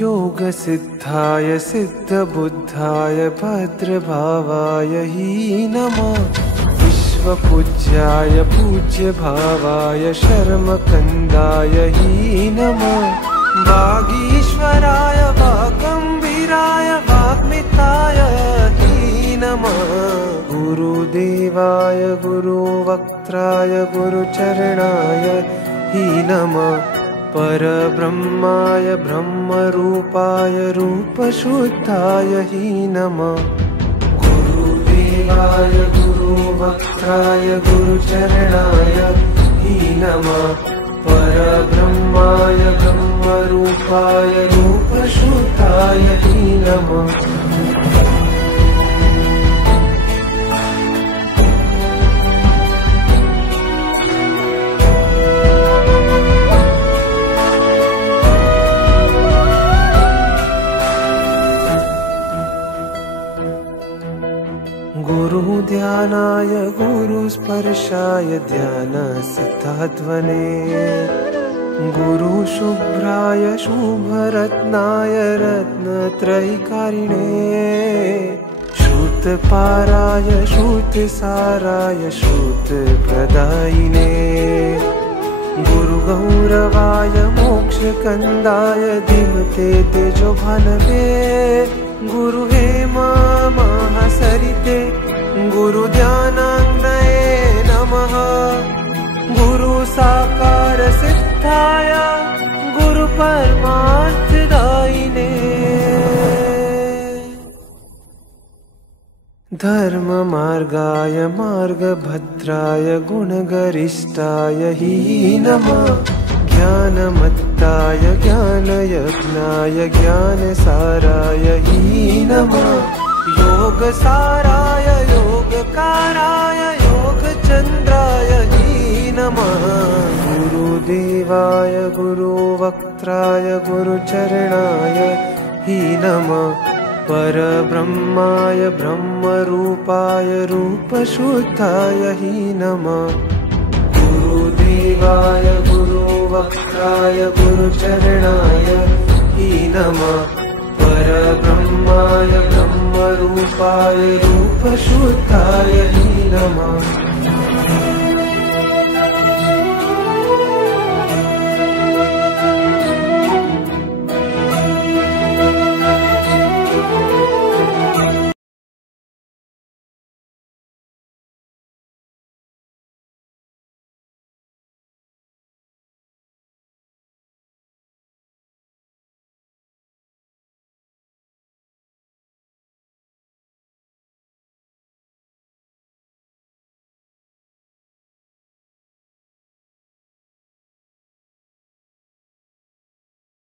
योगसिद्धाय सिद्धबुद्धाय भद्रभावाय हि नमः। विश्वपूज्याय पूज्यभावाय शर्मकन्दाय हि नमः। वागीश्वराय वागम्भीराय वाग्मिताय हि नमः। गुरुदेवाय गुरुवक्त्राय गुरुचरणाय हि नमः। परब्रह्माय ब्रह्मरूपाय रूपशुद्धाय हि नमः। गुरुदेवाय गुरुवक्त्राय गुरुचरणाय हि नमः। परब्रह्माय ब्रह्मरूपाय रूपशुद्धाय हि नमः। गुरुध्यानाय गुरुस्पर्शाय ध्यानसिद्धाध्वने। गुरुशुभ्राय शुभरत्नाय रत्नत्रयीकारिणे। श्रुतपाराय श्रुतसाराय श्रुतप्रदायिने। गुरुगौरवाय मोक्षकन्दाय धीमते तेजोभानवे। गुरुहेमा महासरिते गुरुध्यानाग्नये नमः। गुरुसाकार सिद्धाय गुरुपरमार्थदायिने। धर्ममार्गाय मार्गभद्राय गुणगरिष्ठाय हि नमः। ज्ञानमत्ताय ज्ञानयज्ञाय ज्ञानसाराय हि नमः। योगसाराय योगकाराय योगचन्द्राय हि नमः। गुरुदेवाय गुरुवक्त्राय गुरुचरणाय हि नमः। परब्रह्माय ब्रह्मरूपाय रूपशुद्धाय हि नमः। गुरुदेवाय गुरुवक्त्राय गुरुचरणाय हि नमः। परब्रह्माय ब्रह्मरूपाय रूपशुद्धाय हि नमः।